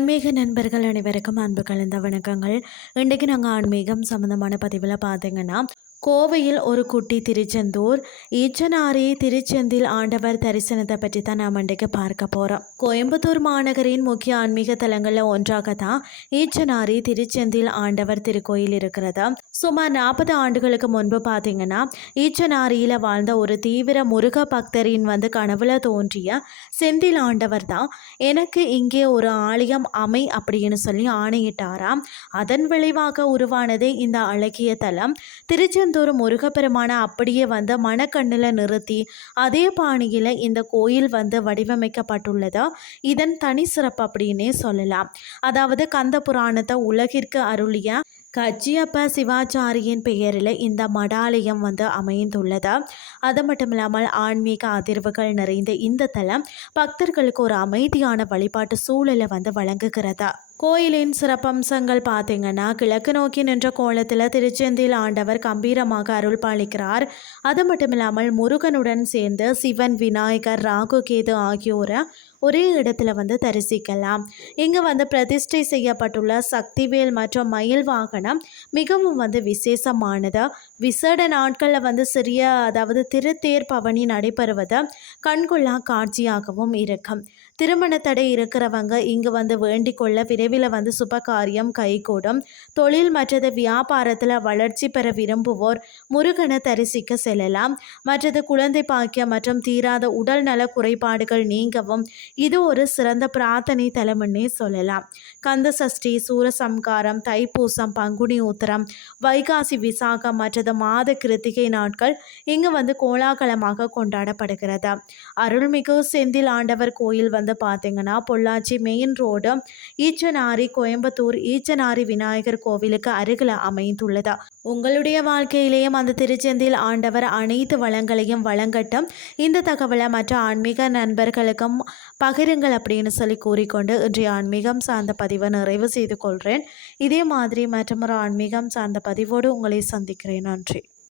ஆன்மீக நண்பர்கள் அனைவருக்கும் அன்பு கலந்த வணக்கங்கள். இன்றைக்கு நாங்கள் ஆன்மீகம் சம்மந்தமான பதிவில் பார்த்தீங்கன்னா, கோவையில் ஒரு குட்டி திருச்செந்தூர் ஈச்சனாரி திருச்செந்தில் ஆண்டவர் தரிசனத்தை பற்றி தான் நாம் இன்றைக்கு பார்க்க போகிறோம். கோயம்புத்தூர் மாநகரின் முக்கிய ஆன்மீக தலங்களில் ஒன்றாக தான் ஈச்சனாரி திருச்செந்தில் ஆண்டவர் திருக்கோயில் இருக்கிறது. சுமார் 40 ஆண்டுகளுக்கு முன்பு பார்த்தீங்கன்னா, ஈச்சனாரியில் வாழ்ந்த ஒரு தீவிர முருக பக்தரின் கனவுல தோன்றிய செந்தில் ஆண்டவர் தான் எனக்கு இங்கே ஒரு ஆலயம் அமை அப்படின்னு சொல்லி ஆணையிட்டாராம். அதன் விளைவாக உருவானதே இந்த அழகிய தலம். திருச்செந்தூர் முருகப்பெருமான அப்படியே மனக்கண்ணில் நிறுத்தி அதே பாணியில் இந்த கோயில் வடிவமைக்கப்பட்டுள்ளது. இதன் தனி சிறப்பு அப்படின்னே சொல்லலாம். அதாவது கந்த புராணத்தை உலகிற்கு அருளிய கச்சியப்ப சிவாச்சாரியின் பெயரில் இந்த மடாலயம் அமைந்துள்ளது. அது மட்டும் இல்லாமல் ஆன்மீக அதிர்வுகள் நிறைந்த இந்த தலம் பக்தர்களுக்கு ஒரு அமைதியான வழிபாட்டு சூழலை வழங்குகிறது. கோயிலின் சிறப்பம்சங்கள் பார்த்தீங்கன்னா, கிழக்கு நோக்கி நின்ற கோலத்தில் திருச்செந்தில் ஆண்டவர் கம்பீரமாக அருள் பாலிக்கிறார். அது மட்டும் இல்லாமல் முருகனுடன் சேர்ந்து சிவன், விநாயகர், ராகு, கேது ஆகியோரை ஒரே இடத்துல தரிசிக்கலாம். இங்கு பிரதிஷ்டை செய்யப்பட்டுள்ள சக்திவேல் மற்றும் மயில் வாகனம் மிகவும் விசேஷமானது. விசேட நாட்களில் சிறிய அதாவது திருத்தேர் பவனி நடைபெறுவது கண்கொள்ளா காட்சியாகவும் இருக்கும். திருமண தடை இருக்கிறவங்க இங்கு வேண்டிக் கொள்ள விரைவில் சுபகாரியம் கைகூடும். தொழில் மற்றது வியாபாரத்தில் வளர்ச்சி பெற விரும்புவோர் முருகனை தரிசிக்க செல்லலாம். மற்றது குழந்தை பாக்கியம் மற்றும் தீராத உடல் நல குறைபாடுகள் நீங்கவும் இது ஒரு சிறந்த பிரார்த்தனை தலம்னே சொல்லலாம். கந்த சஷ்டி, சூரசம்காரம், தைப்பூசம், பங்குனி உத்திரம், வைகாசி விசாகம் மற்றது மாத கிருத்திகை நாட்கள் இங்கு கோலாகலமாக கொண்டாடப்படுகிறது. அருள்மிகு செந்தில் ஆண்டவர் கோயில் பார்த்தீங்கன்னா, பொள்ளாச்சி மெயின் ரோடு ஈச்சனாரி கோயம்புத்தூர் ஈச்சனாரி விநாயகர் கோவிலுக்கு அருகில் அமைந்துள்ளது. உங்களுடைய வாழ்க்கையிலேயும் அந்த திருச்செந்தில் ஆண்டவர் அனைத்து வளங்களையும் வழங்கட்டும். இந்த தகவலை மற்ற ஆன்மீக நண்பர்களுக்கும் பகிருங்கள் அப்படின்னு சொல்லி கூறிக்கொண்டு இன்றைய ஆன்மீகம் சார்ந்த பதிவை நிறைவு செய்து கொள்கிறேன். இதே மாதிரி மற்றொரு ஆன்மீகம் சார்ந்த பதிவோடு உங்களை சந்திக்கிறேன். நன்றி.